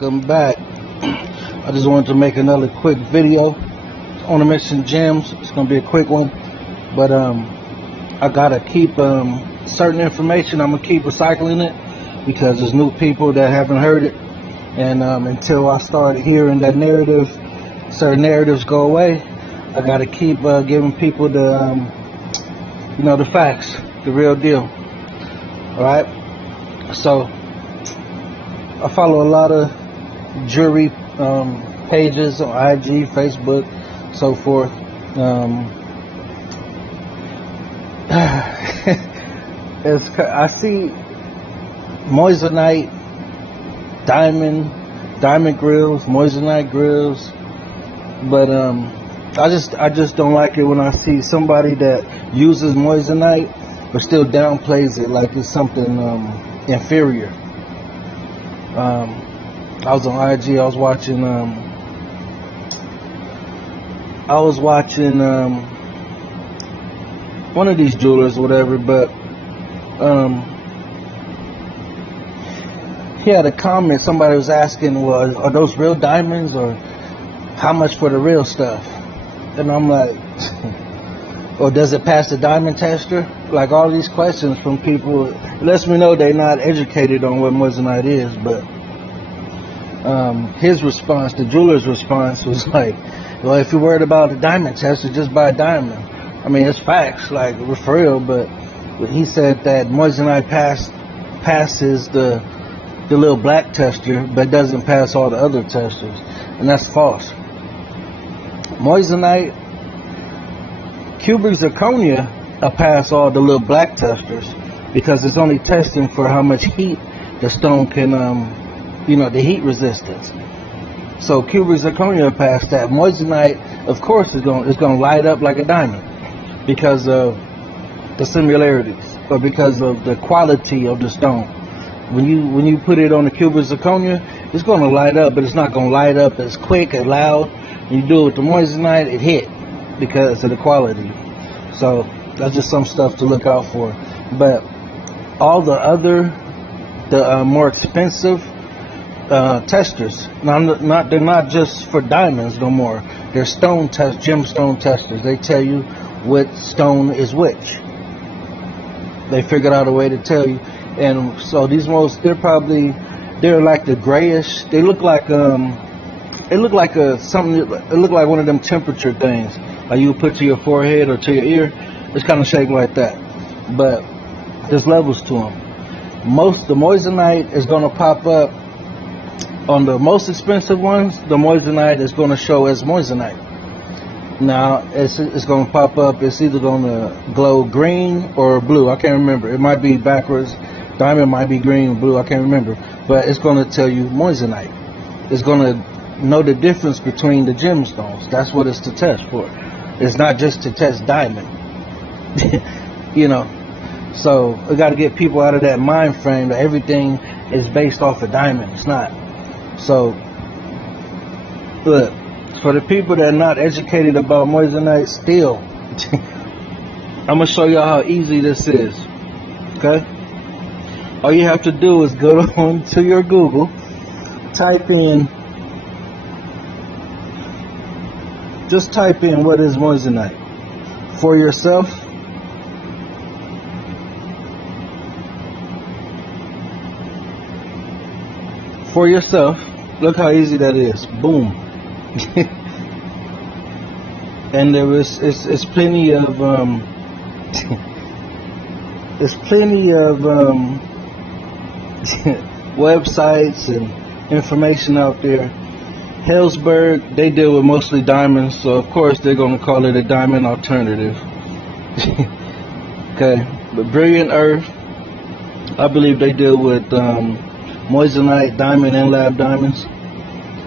welcome back. I just wanted to make another quick video on the missing gems. It's gonna be a quick one, but I gotta keep certain information. I'm gonna keep recycling it because there's new people that haven't heard it, and until I start hearing that narrative, certain narratives go away, I gotta keep giving people the the facts, the real deal. All right, so I follow a lot of jury pages on IG, Facebook, so forth. I see Moissanite, diamond grills, Moissanite grills, but I just don't like it when I see somebody that uses Moissanite but still downplays it like it's something inferior. I was on IG. I was watching one of these jewelers or whatever, but he had a comment. Somebody was asking, well, are those real diamonds, or how much for the real stuff? And I'm like, or does it pass the diamond tester? Like, all these questions from people, it lets me know they're not educated on what Moissanite is. But his response, the jeweler's response, was like, well, if you're worried about the diamond tester, just buy a diamond. I mean, it's facts, like, we're for real, but he said that Moissanite passes the little black tester, but doesn't pass all the other testers, and that's false. Moissanite, cubic zirconia pass all the little black testers because it's only testing for how much heat the stone can, the heat resistance. So cubic zirconia pass that. Moissanite, of course, is going to light up like a diamond because of the similarities, or because of the quality of the stone. When you put it on the cubic zirconia, it's going to light up, but it's not going to light up as quick and loud. When you do it with the Moissanite, it hit because of the quality. So that's just some stuff to look out for. But all the other, the more expensive testers, they're not just for diamonds no more. They're gemstone testers. They tell you what stone is which. They figured out a way to tell you. And so they're like the grayish. They look like it looked like one of them temperature things, like you would put to your forehead or to your ear. It's kind of shaped like that, but there's levels to them. The Moissanite is going to pop up on the most expensive ones. The Moissanite is going to show as Moissanite. Now it's going to pop up. It's either going to glow green or blue. I can't remember. It might be backwards. Diamond might be green or blue. I can't remember. But it's going to tell you Moissanite. It's going to know the difference between the gemstones. That's what it's to test for. It's not just to test diamond. So we got to get people out of that mind frame that everything is based off of diamond. It's not. So look, for the people that are not educated about Moissanite still, I'm gonna show y'all how easy this is. Okay, all you have to do is go on to your Google, type in what is Moissanite for yourself. For yourself, look how easy that is. Boom. And it's plenty of websites and information out there. Hellsberg, they deal with mostly diamonds, so of course they're going to call it a diamond alternative. Okay, but Brilliant Earth, I believe they deal with Moissanite, diamond, and lab diamonds.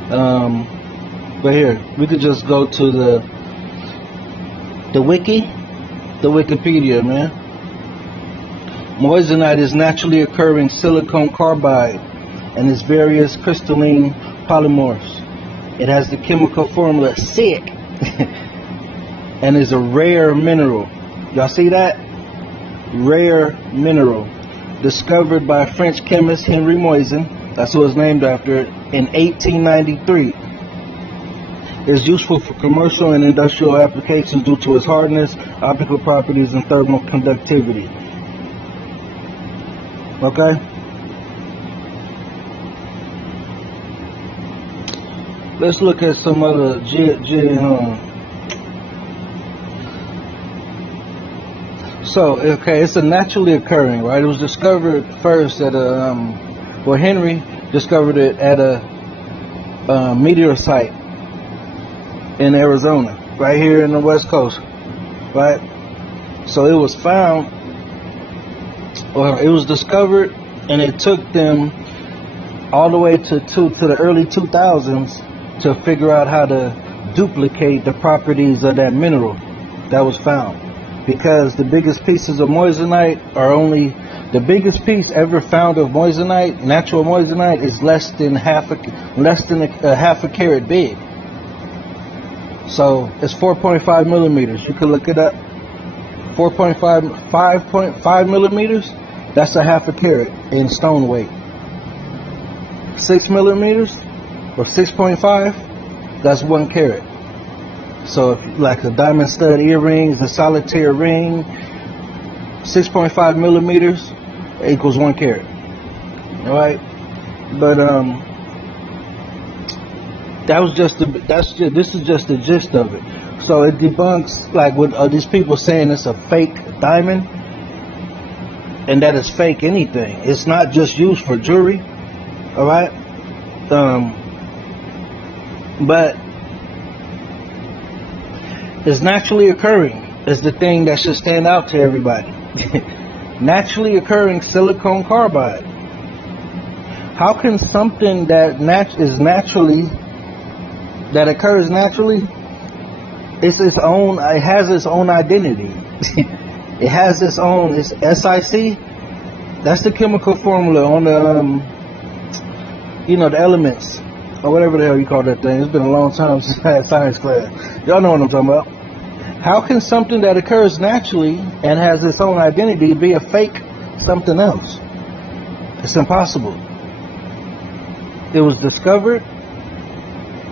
But here, we could just go to the Wikipedia, man. Moissanite is naturally occurring silicon carbide and its various crystalline polymorphs. It has the chemical formula SiC and is a rare mineral. Y'all see that? Rare mineral. Discovered by French chemist Henri Moissan. That's who it's named after. in 1893. It's useful for commercial and industrial applications due to its hardness, optical properties, and thermal conductivity. Okay? Let's look at some other So, okay, it's a naturally occurring, right? It was discovered first at Henry discovered it at a meteor site in Arizona, right here in the West Coast, right? So it was found, or it was discovered, and it took them all the way to the early 2000s to figure out how to duplicate the properties of that mineral that was found. Because the biggest pieces of moissanite are only, the biggest piece ever found of moissanite, natural moissanite, is less than a half a carat big. So it's 4.5 millimeters. You can look it up. 5.5 millimeters. That's a half a carat in stone weight. 6 millimeters or 6.5. That's 1 carat. So if, like a diamond stud earrings, a solitaire ring, 6.5 millimeters equals 1 carat. All right, but this is just the gist of it. So it debunks, like, with these people saying it's a fake diamond, and that it's fake anything. It's not just used for jewelry. All right, but it's naturally occurring is the thing that should stand out to everybody. Naturally occurring silicon carbide. How can something that occurs naturally, it has its own identity. It has its own, it's SiC. That's the chemical formula on the, the elements, or whatever the hell you call that thing. It's been a long time since I had science class. Y'all know what I'm talking about. How can something that occurs naturally and has its own identity be a fake something else? It's impossible. It was discovered,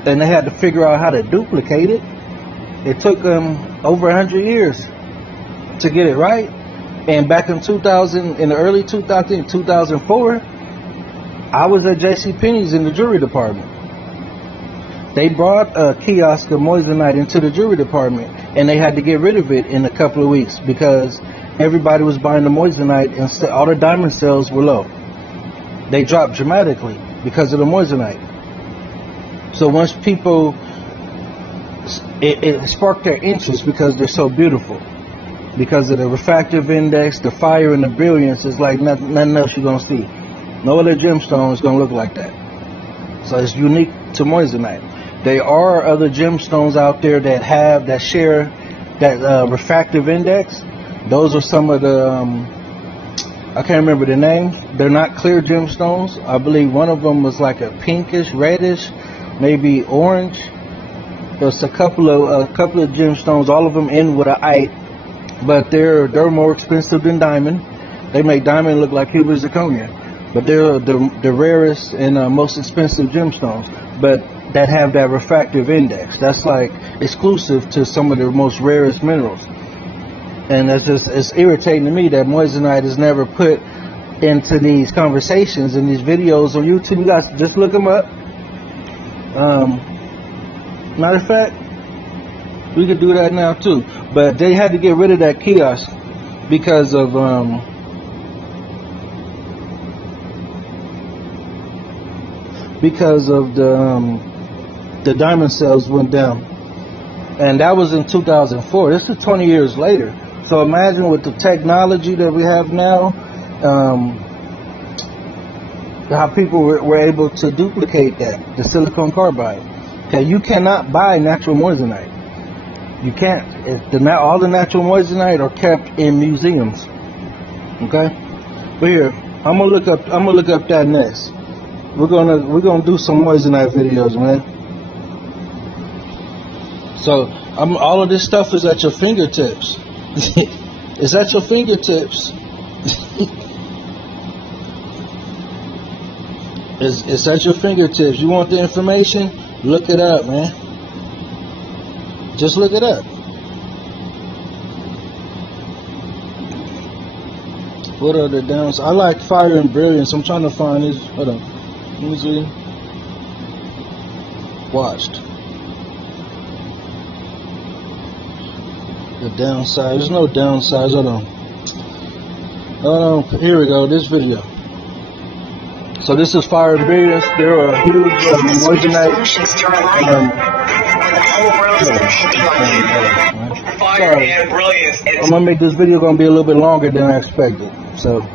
and they had to figure out how to duplicate it. It took them over 100 years to get it right. And back in 2000, in the early 2004, I was at JCPenney's in the jewelry department. They brought a kiosk of moissanite into the jewelry department, and they had to get rid of it in a couple of weeks because everybody was buying the moissanite and all the diamond sales were low. They dropped dramatically because of the moissanite. So once people, it sparked their interest because they're so beautiful. Because of the refractive index, the fire, and the brilliance is like nothing else you're going to see. No other gemstone is going to look like that. So it's unique to moissanite. There are other gemstones out there that share that refractive index. Those are some of the, I can't remember the names. They're not clear gemstones. I believe one of them was like a pinkish, reddish, maybe orange. There's a couple of gemstones. All of them end with an "ite," but they're more expensive than diamond. They make diamond look like cubic zirconia, but they're the rarest and most expensive gemstones. But that have that refractive index. That's like exclusive to some of the most rarest minerals. And it's irritating to me that moissanite is never put into these conversations and these videos on YouTube. You guys just look them up. Matter of fact, we could do that now too. But they had to get rid of that kiosk because of the diamond sales went down, and that was in 2004. This is 20 years later. So imagine with the technology that we have now, how people were able to duplicate that, the silicon carbide. Okay, you cannot buy natural moissanite. You can't. All the natural moissanite are kept in museums. Okay, but here I'm gonna look up that next. We're gonna do some moissanite videos, man. So all of this stuff is at your fingertips. It's at your fingertips. It's at your fingertips. You want the information? Look it up, man. Just look it up. What are the downs? I like Fire and Brilliance. I'm trying to find this. Hold on. Let me see. Watched. The downside. There's no downsides. Hold on. Here we go. This video. So this is Fire and Brilliance. They're a huge moissanite. Fire and Brilliance. I'm gonna make this video gonna be a little bit longer than I expected. So,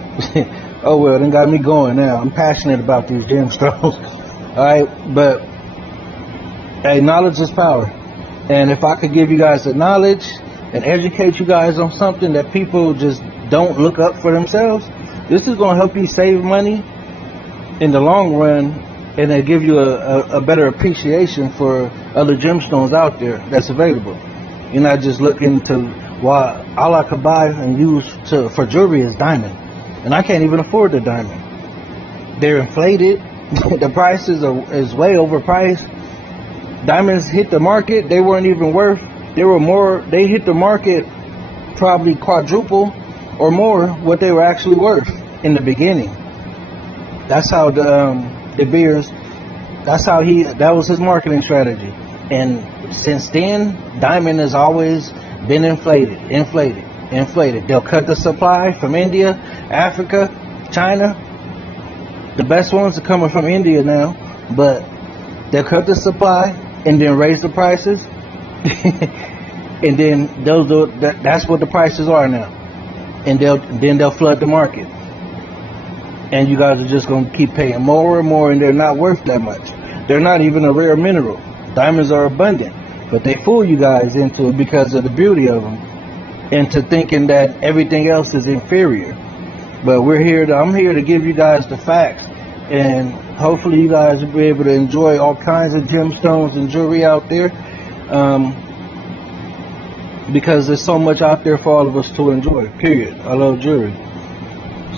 oh well, it got me going now. I'm passionate about these gemstones. Alright, but hey, knowledge is power. And if I could give you guys the knowledge and educate you guys on something that people just don't look up for themselves, this is gonna help you save money in the long run, and it'll give you a better appreciation for other gemstones out there that's available. You're not just looking to, well, all I could buy and use for jewelry is diamond, and I can't even afford the diamond. They're inflated. The price is way overpriced. Diamonds hit the market, they weren't even worth. They hit the market probably quadruple or more what they were actually worth in the beginning. That's how De Beers, that was his marketing strategy. And since then, diamond has always been inflated. They'll cut the supply from India, Africa, China. The best ones are coming from India now, but they'll cut the supply and then raise the prices. And then that's what the prices are now. And they'll flood the market. And you guys are just going to keep paying more and more, and they're not worth that much. They're not even a rare mineral. Diamonds are abundant, but they fool you guys into it because of the beauty of them, into thinking that everything else is inferior. But I'm here to give you guys the facts, and hopefully you guys will be able to enjoy all kinds of gemstones and jewelry out there, because there's so much out there for all of us to enjoy, period. I love jewelry.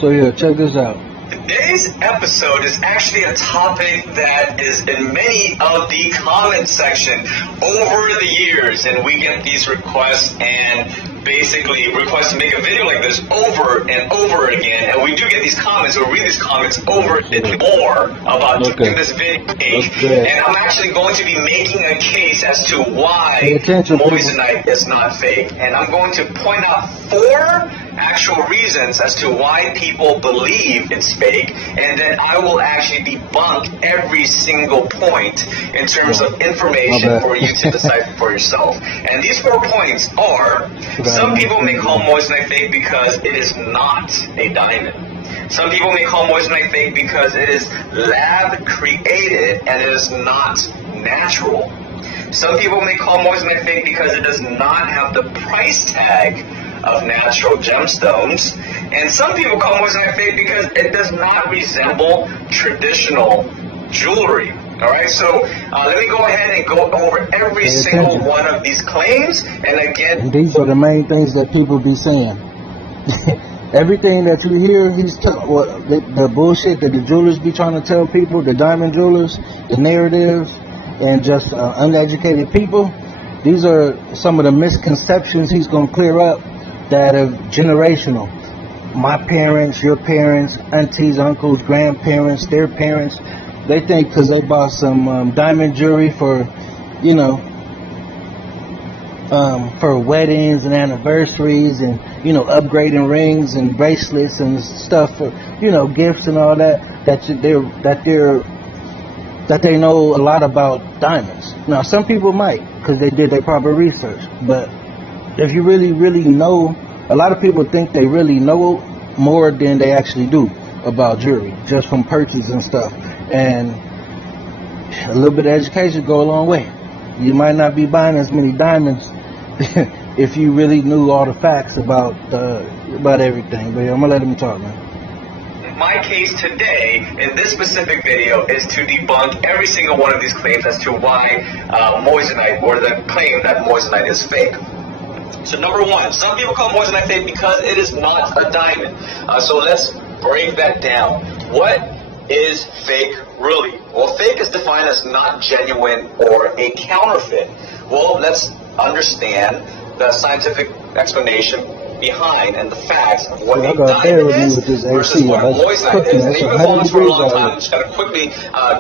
So yeah, check this out. Today's episode is actually a topic that is in many of the comment section over the years, and we get these requests and basically requests to make a video like this over and over again, and we do get these comments, or read these comments over and more about doing this video, and I'm actually going to be making a case as to why moissanite is not fake, and I'm going to point out 4 actual reasons as to why people believe it's fake, and then I will actually debunk every single point in terms of information for you to decide for yourself. And these 4 points are: some people may call moissanite fake because it is not a diamond. Some people may call moissanite fake because it is lab created and it is not natural. Some people may call moissanite fake because it does not have the price tag of natural gemstones, and some people call moissanite fake because it does not resemble traditional jewelry. Alright, so let me go ahead and go over every single one of these claims, and again, and these are the main things that people be saying. Everything that you hear, the bullshit that the jewelers be trying to tell people, the diamond jewelers, the narratives, and just uneducated people, these are some of the misconceptions he's going to clear up that are generational. My parents, your parents, aunties, uncles, grandparents, their parents, they think because they bought some diamond jewelry for, for weddings and anniversaries, and upgrading rings and bracelets and stuff for gifts and all that they know a lot about diamonds. Now some people might, because they did their proper research, but if you really know, a lot of people think they really know more than they actually do about jewelry, just from purchases and stuff. And a little bit of education go a long way. You might not be buying as many diamonds if you really knew all the facts about everything. But yeah, I'm gonna let him talk, man. My case today in this specific video is to debunk every single one of these claims as to why moissanite, or the claim that moissanite is fake. So number 1, some people call moissanite fake because it is not a diamond. So let's break that down. What is fake really? Well, fake is defined as not genuine or a counterfeit. Well, let's understand the scientific explanation behind and the facts of what a diamond is versus what moissanite is. And even if it's for a long time, I'm just going to quickly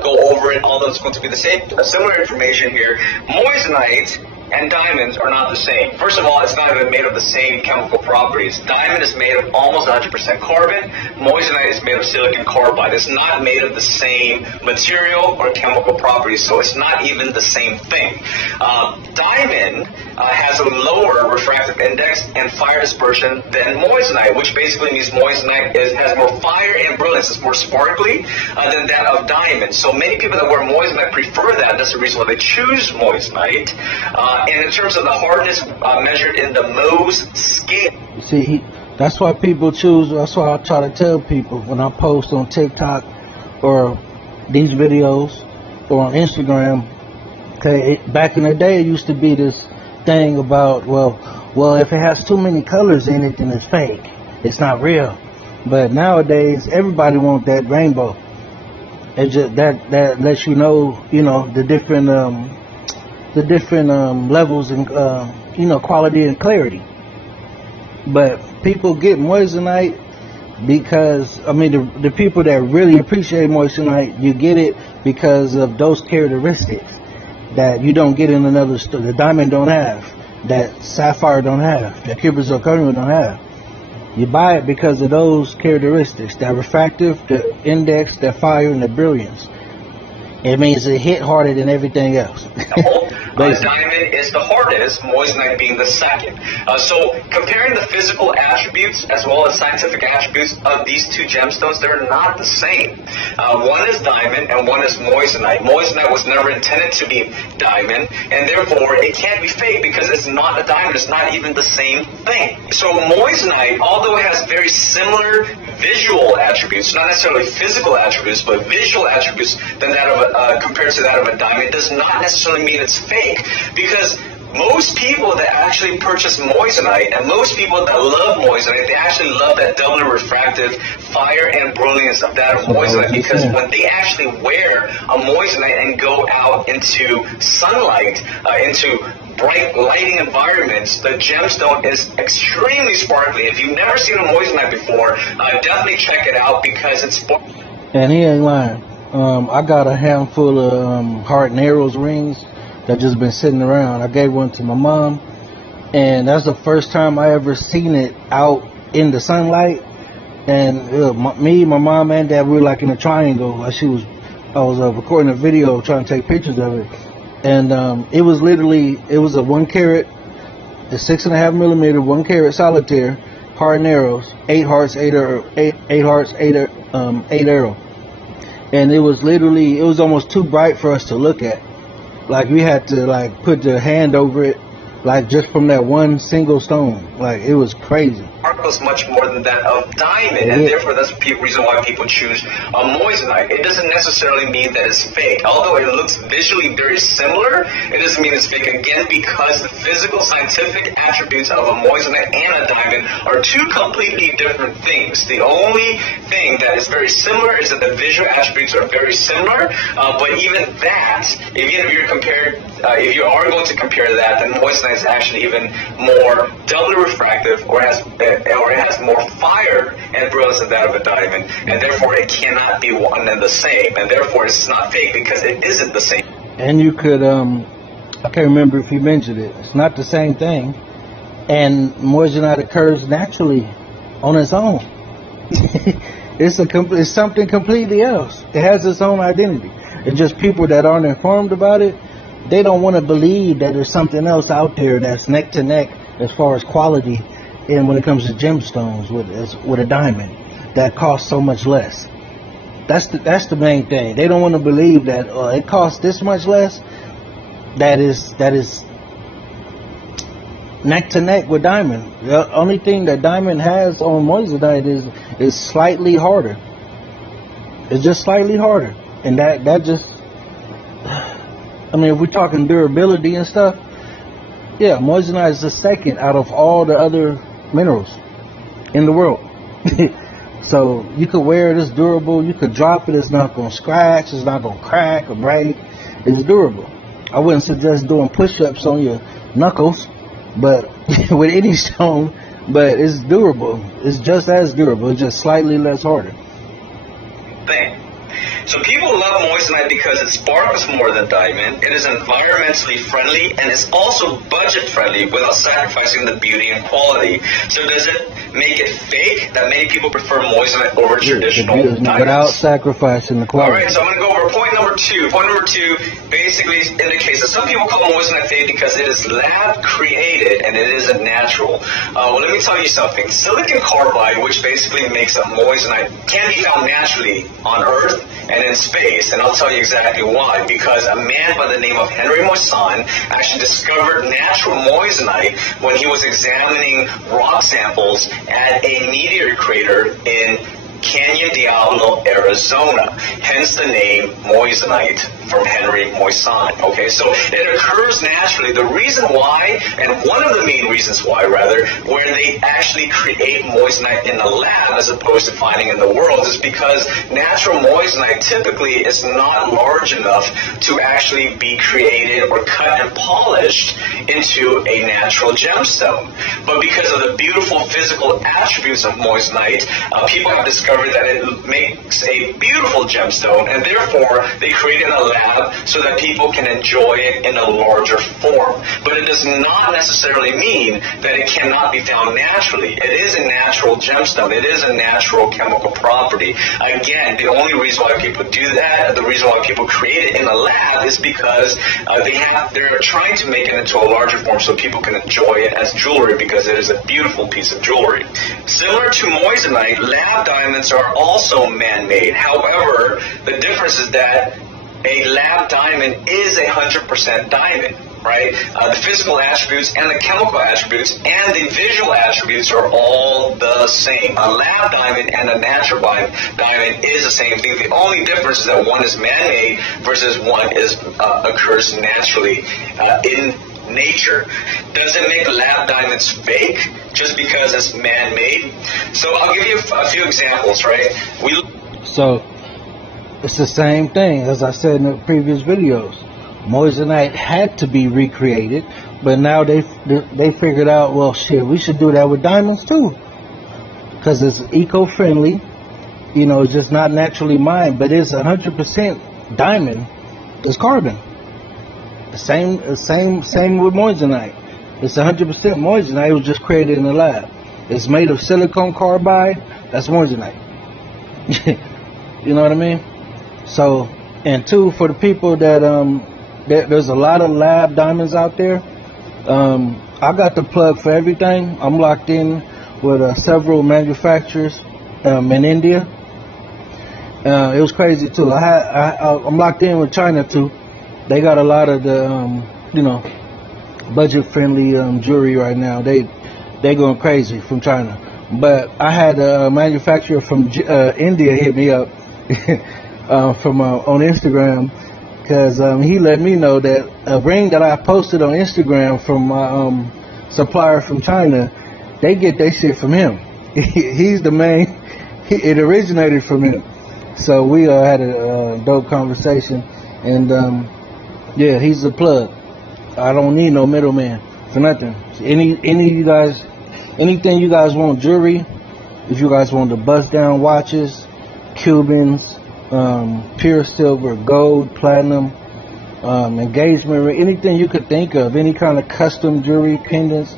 go over it, although it's going to be the same, similar information here. Moissanite and diamonds are not the same. First of all, it's not even made of the same chemical properties. Diamond is made of almost 100% carbon. Moissanite is made of silicon carbide. It's not made of the same material or chemical properties, so it's not even the same thing. Diamond has a lower refractive index and fire dispersion than moissanite, which basically means moissanite has more fire and brilliance. It's more sparkly than that of diamond. So many people that wear moissanite prefer that. That's the reason why they choose moissanite. And in terms of the hardness measured in the Mohs scale. See, that's why people choose. That's why I try to tell people when I post on TikTok or these videos or on Instagram. Okay, back in the day, it used to be this thing about, well, if it has too many colors in it, then it's fake. It's not real. But nowadays, everybody wants that rainbow. It just that lets you know the different levels and quality and clarity. But people get moissanite because the people that really appreciate moissanite, you get it because of those characteristics that you don't get in another store. The diamond don't have, that sapphire don't have, that cubic zirconia don't have. You buy it because of those characteristics, that refractive, the index, the fire, and the brilliance. It means it hit harder than everything else. Diamond is the hardest, moissanite being the second. So comparing the physical attributes as well as scientific attributes of these two gemstones, they're not the same. One is diamond and one is moissanite. Moissanite was never intended to be diamond, and therefore it can't be fake because it's not a diamond. It's not even the same thing. So moissanite, although it has very similar visual attributes, not necessarily physical attributes, but visual attributes than that of compared to that of a diamond, does not necessarily mean it's fake, because most people that actually purchase moissanite and most people that love moissanite, they actually love that double refractive fire and brilliance of that of moissanite, because when they actually wear a moissanite and go out into sunlight, into bright lighting environments, the gemstone is extremely sparkly. If you've never seen a moissanite before, definitely check it out because it's sparkly. And he ain't lying. I got a handful of heart and arrows rings that just been sitting around. I gave one to my mom, and that's the first time I ever seen it out in the sunlight. And me, my mom, and dad, we were like in a triangle. I was recording a video trying to take pictures of it. And it was a 1 carat, the 6.5 millimeter, 1 carat solitaire, heart and arrows, 8 hearts, 8 arrow. And it was almost too bright for us to look at. Like we had to put the hand over it, just from that one single stone. It was crazy. Sparkles much more than that of diamond, and therefore that's the reason why people choose a moissanite. It doesn't necessarily mean that it's fake. Although it looks visually very similar, it doesn't mean it's fake. Again, because the physical, scientific attributes of a moissanite and a diamond are two completely different things. The only thing that is very similar is that the visual attributes are very similar, but even that, if you are going to compare that, then moissanite is actually even more doubly refractive, or it has more fire and brilliance than that of a diamond, and therefore it cannot be one and the same, and therefore it's not fake because it isn't the same. And you could, I can't remember if you mentioned it, it's not the same thing, and moissanite occurs naturally on its own. It's something completely else. It has its own identity. It's just people that aren't informed about it, they don't want to believe that there's something else out there that's neck to neck as far as quality, and when it comes to gemstones with a diamond that costs so much less. That's the main thing. They don't want to believe that it costs this much less. That is neck to neck with diamond. The only thing that diamond has on moissanite is slightly harder. It's just slightly harder, and that just. If we're talking durability and stuff, yeah, moissanite is the second out of all the other minerals in the world. So you could wear it, it's durable. You could drop it, it's not gonna scratch, it's not gonna crack or break. It's durable. I wouldn't suggest doing push-ups on your knuckles, but with any stone, but it's durable. It's just as durable, it's just slightly less harder. Thing. So people love moissanite because it sparkles more than diamond. It is environmentally friendly and is also budget friendly without sacrificing the beauty and quality. So does it make it fake that many people prefer moissanite over traditional diamonds? Without sacrificing the quality. All right, so I'm going to go over point number two. Point number two basically indicates that some people call moissanite fake because it is lab created and it isn't natural. Well, let me tell you something. Silicon carbide, which basically makes up moissanite, can be found naturally on Earth and in space, and I'll tell you exactly why. Because a man by the name of Henry Moissan actually discovered natural moissanite when he was examining rock samples at a meteor crater in Canyon Diablo, Arizona. Hence the name moissanite from Henry Moissan. Okay, so it occurs naturally. The reason why, and one of the main reasons why, rather, where they actually create moissanite in the lab as opposed to finding in the world, is because natural moissanite typically is not large enough to actually be created or cut and polished into a natural gemstone. But because of the beautiful physical attributes of moissanite, people have discovered that it makes a beautiful gemstone, and therefore they create it in a lab so that people can enjoy it in a larger form. But it does not necessarily mean that it cannot be found naturally. It is a natural gemstone. It is a natural chemical property. Again, the only reason why people do that, the reason why people create it in a lab, is because they're trying to make it into a larger form so people can enjoy it as jewelry, because it is a beautiful piece of jewelry. Similar to moissanite, lab diamonds are also man-made. However, the difference is that a lab diamond is 100% diamond, right? The physical attributes and the chemical attributes and the visual attributes are all the same. A lab diamond and a natural diamond is the same thing. The only difference is that one is man-made versus one occurs naturally in nature. Does it make lab diamonds fake just because it's man-made? So I'll give you a few examples, right? So it's the same thing as I said in the previous videos. Moissanite had to be recreated, but now they figured out, well, shit, we should do that with diamonds too, because it's eco-friendly. You know, it's just not naturally mined, but it's 100% diamond. It's carbon. The same with moissanite. It's 100% moissanite. It was just created in the lab. It's made of silicon carbide. That's moissanite. You know what I mean? So, and two, for the people that there's a lot of lab diamonds out there. I got the plug for everything. I'm locked in with several manufacturers in India. It was crazy too. I'm locked in with China too. They got a lot of the budget-friendly jewelry right now. They going crazy from China. But I had a manufacturer from India hit me up from on Instagram, because he let me know that a ring that I posted on Instagram from my supplier from China, they get their shit from him. He's the main. It originated from him. So we had a dope conversation, and yeah, he's the plug. I don't need no middleman for nothing. Any of you guys, anything you guys want jewelry, if you guys want the bust down watches, Cubans, pure silver, gold, platinum, engagement ring, anything you could think of, any kind of custom jewelry, pendants,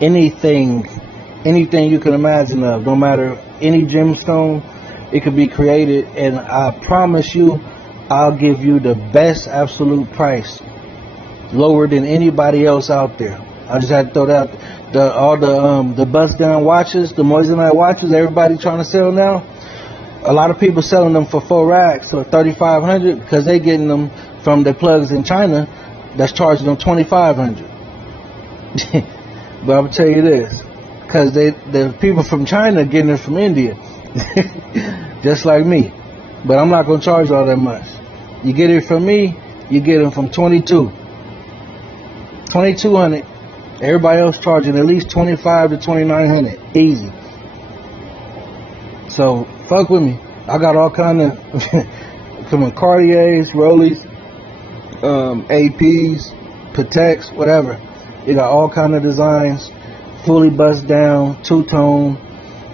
anything you can imagine of, no matter any gemstone, it could be created, and I promise you, I'll give you the best absolute price, lower than anybody else out there. I just had to throw that out. The bust down watches, the moissanite watches, everybody trying to sell now. A lot of people selling them for 4 racks or 3,500 because they getting them from the plugs in China that's charging them 2,500. But I'm gonna tell you this, because the people from China getting it from India, just like me. But I'm not gonna charge all that much. You get it from me, you get them from 2,200. Everybody else charging at least 2,500 to 2,900, easy. So fuck with me. I got all kind of from Cartiers, Rollies, APs, Pateks, whatever. You got all kind of designs, fully bust down, two-tone.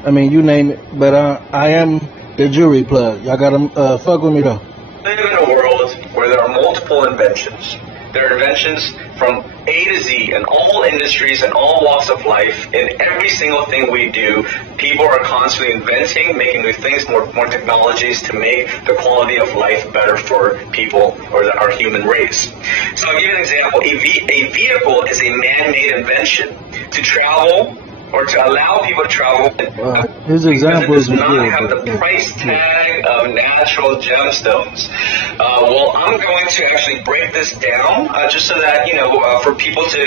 I mean, you name it. But I am the jewelry plug. Y'all gotta fuck with me though. We live in a world where there are multiple inventions. There are inventions from A to Z in all industries and all walks of life. In every single thing we do, people are constantly inventing, making new things, more technologies to make the quality of life better for people or our human race. So I'll give you an example. A vehicle is a man-made invention to travel or to allow people to travel. His example does is not have the price tag of natural gemstones. Well, I'm going to actually break this down just so that, for people to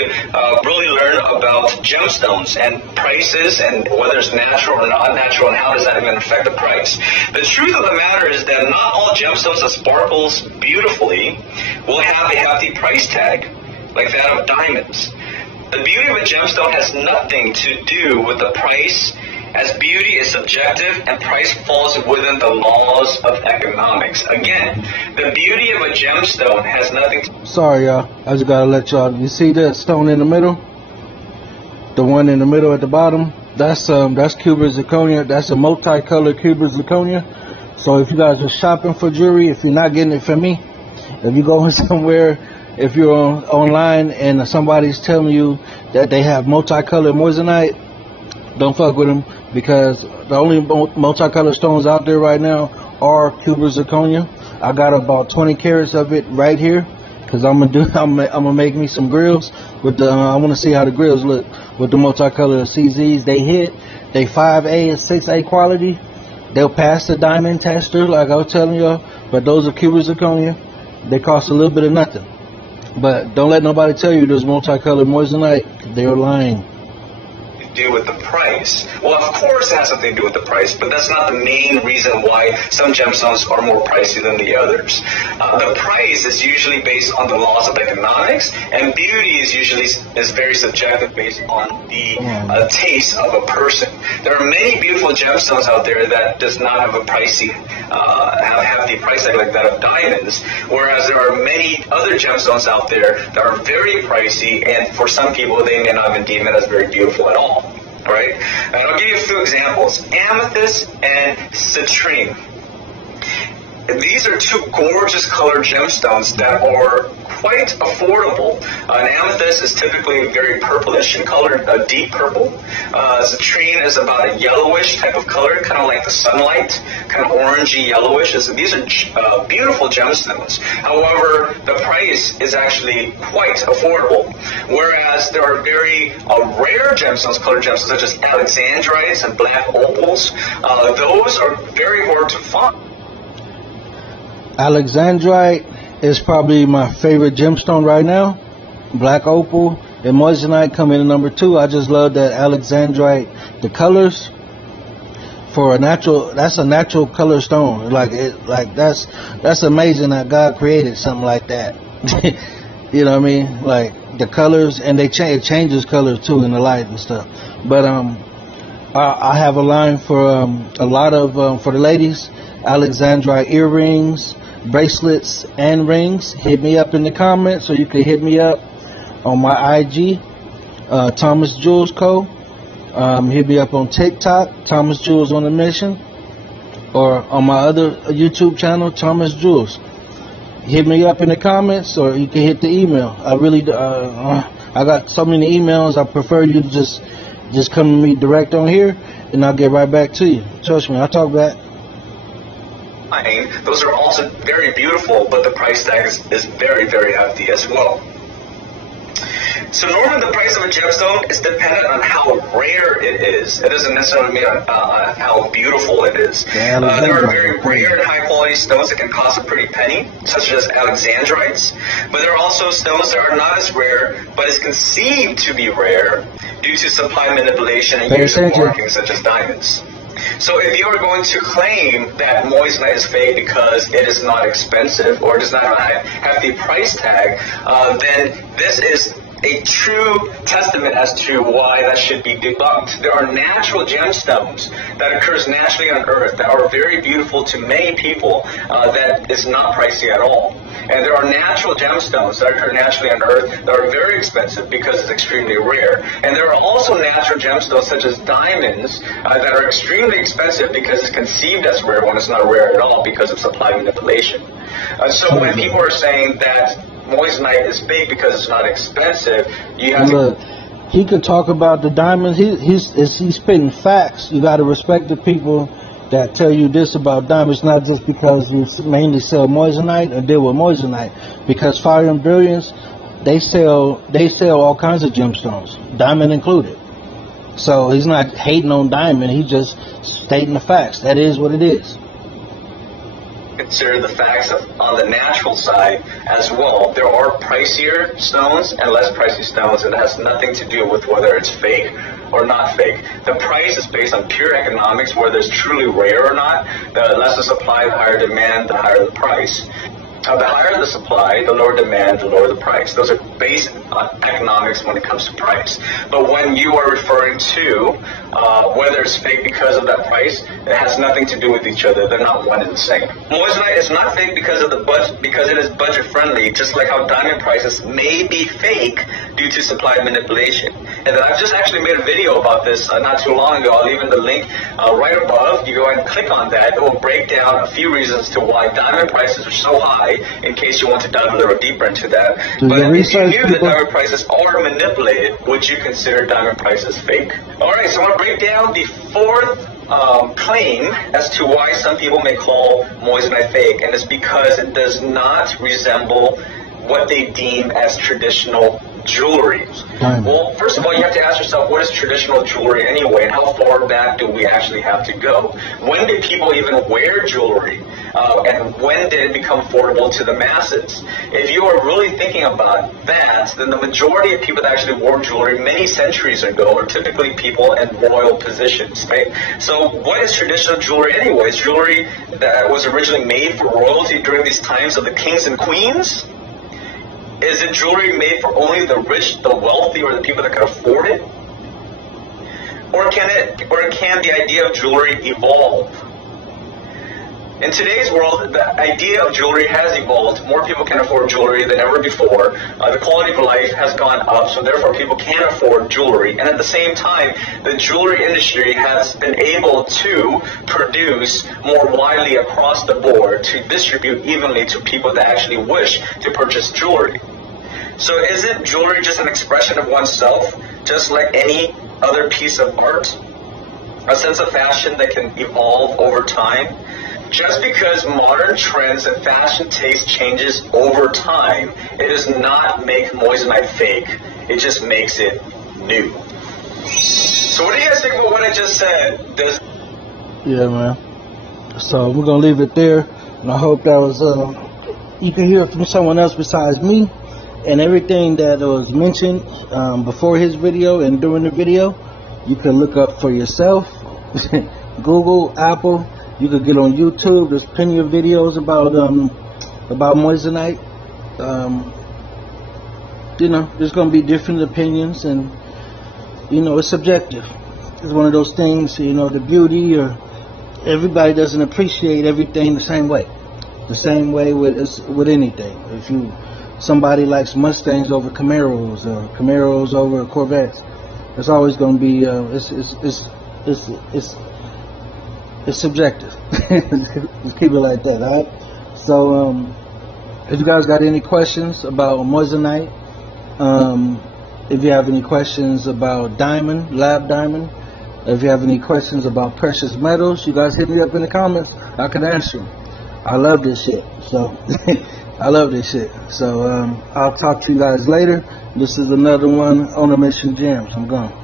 really learn about gemstones and prices and whether it's natural or not natural and how does that even affect the price. The truth of the matter is that not all gemstones that sparkles beautifully will have a hefty price tag like that of diamonds. The beauty of a gemstone has nothing to do with the price, as beauty is subjective and price falls within the laws of economics. Again, the beauty of a gemstone has nothing to... Sorry, y'all. I just gotta let y'all. You see that stone in the middle? The one in the middle at the bottom? That's cubic zirconia. That's a multicolored cubic zirconia. So if you guys are shopping for jewelry, if you're not getting it from me, if you go somewhere, if you're online and somebody's telling you that they have multicolored moissanite, don't fuck with them, because the only multicolored stones out there right now are cubic zirconia. I got about 20 carats of it right here, because I'm gonna make me some grills with the. I want to see how the grills look with the multicolored CZs. They hit. They 5A and 6A quality. They'll pass the diamond tester, like I was telling y'all. But those are cubic zirconia. They cost a little bit of nothing. But don't let nobody tell you there's multicolored moissanite. They're lying. Do with the price. Well, of course it has something to do with the price, but that's not the main reason why some gemstones are more pricey than the others. The price is usually based on the laws of economics, and beauty is very subjective based on the taste of a person. There are many beautiful gemstones out there that does not have a pricey have the price tag like that of diamonds, whereas there are many other gemstones out there that are very pricey, and for some people they may not even deem it as very beautiful at all. Right? And I'll give you a few examples. Amethyst and citrine. These are two gorgeous colored gemstones that are quite affordable. An amethyst is typically very purplish in color, a deep purple. Citrine is about a yellowish type of color, kind of like the sunlight, kind of orangey yellowish. These are beautiful gemstones. However, the price is actually quite affordable. Whereas there are very rare gemstones, colored gemstones, such as alexandrites and black opals. Those are very hard to find. Alexandrite is probably my favorite gemstone right now. Black opal and moissanite come in at number 2. I just love that alexandrite. The colors for that's a natural color stone. That's amazing that God created something like that. You know what I mean? Like the colors, and it changes colors too in the light and stuff. But I have a line for a lot of for the ladies, alexandrite earrings, bracelets, and rings. Hit me up in the comments, or you can hit me up on my IG, Thomas Jewels Co. Hit me up on TikTok, Thomas Jewels on a Mission, or on my other YouTube channel, Thomas Jewels. Hit me up in the comments, or you can hit the email. I got so many emails. I prefer you to just come to me direct on here, and I'll get right back to you. Trust me, I'll talk back. Those are also very beautiful, but the price tag is very, very hefty as well. So normally the price of a gemstone is dependent on how rare it is. It doesn't necessarily mean on how beautiful it is. There are very rare and high quality stones that can cost a pretty penny, such as alexandrites. But there are also stones that are not as rare, but is conceived to be rare due to supply manipulation and use of markings such as diamonds. So if you are going to claim that moissanite is fake because it is not expensive or does not have the price tag, then this is a true testament as to why that should be debunked. There are natural gemstones that occurs naturally on Earth that are very beautiful to many people, that is not pricey at all. And there are natural gemstones that occur naturally on Earth that are very expensive because it's extremely rare. And there are also natural gemstones such as diamonds that are extremely expensive because it's conceived as rare when it's not rare at all because of supply manipulation. So when people are saying that moissanite is fake because it's not expensive, you have Look, he could talk about the diamonds. He's spitting facts. You got to respect the people that tell you this about diamonds, not just because you mainly sell moissanite or deal with moissanite. Because Fire and Brilliance, they sell all kinds of gemstones, diamond included. So he's not hating on diamond. He's just stating the facts. That is what it is. consider the facts on the natural side as well. There are pricier stones and less pricey stones. It has nothing to do with whether it's fake or not fake. The price is based on pure economics, whether it's truly rare or not. The less the supply, the higher demand, the higher the price. The higher the supply, the lower demand, the lower the price. Those are based on economics when it comes to price. But when you are referring to whether it's fake because of that price, it has nothing to do with each other. They're not one and the same. Moissanite is not fake because of the because it is budget friendly, just like how diamond prices may be fake due to supply manipulation. And I've just actually made a video about this not too long ago. I'll leave in the link right above. You go ahead and click on that. It will break down a few reasons to why diamond prices are so high, in case you want to dive a little deeper into that. But if you knew that diamond prices are manipulated, would you consider diamond prices fake? All right, so I want to break down the fourth claim as to why some people may call moissanite fake, and it's because it does not resemble what they deem as traditional jewelry. Well, first of all, you have to ask yourself, what is traditional jewelry anyway, and how far back do we actually have to go? When did people even wear jewelry? And when did it become affordable to the masses? If you are really thinking about that, then the majority of people that actually wore jewelry many centuries ago are typically people in royal positions, right? So what is traditional jewelry anyway? It's jewelry that was originally made for royalty during these times of the kings and queens? Is it jewelry made for only the rich, the wealthy, or the people that can afford it? Or can the idea of jewelry evolve? In today's world, the idea of jewelry has evolved. More people can afford jewelry than ever before. The quality of life has gone up, so therefore people can afford jewelry. And at the same time, the jewelry industry has been able to produce more widely across the board to distribute evenly to people that actually wish to purchase jewelry. So isn't jewelry just an expression of oneself, just like any other piece of art? A sense of fashion that can evolve over time? Just because modern trends and fashion taste changes over time, it does not make moissanite fake. It just makes it new. So what do you guys think about what I just said? Yeah, man. So we're going to leave it there. And I hope that was, you can hear from someone else besides me. And everything that was mentioned before his video and during the video, you can look up for yourself. Google, Apple. You could get on YouTube. There's plenty of videos about moissanite. You know, there's going to be different opinions, and you know, it's subjective. It's one of those things. You know, the beauty, or everybody doesn't appreciate everything the same way. The same way with anything. If somebody likes Mustangs over Camaros, or Camaros over Corvettes, it's always going to be it's subjective. Let's keep it like that, alright? So, if you guys got any questions about moissanite, if you have any questions about diamond, lab diamond, if you have any questions about precious metals, you guys hit me up in the comments. I can answer them. I love this shit. So, I love this shit. So, I'll talk to you guys later. This is another one on a Mission Gems. I'm gone.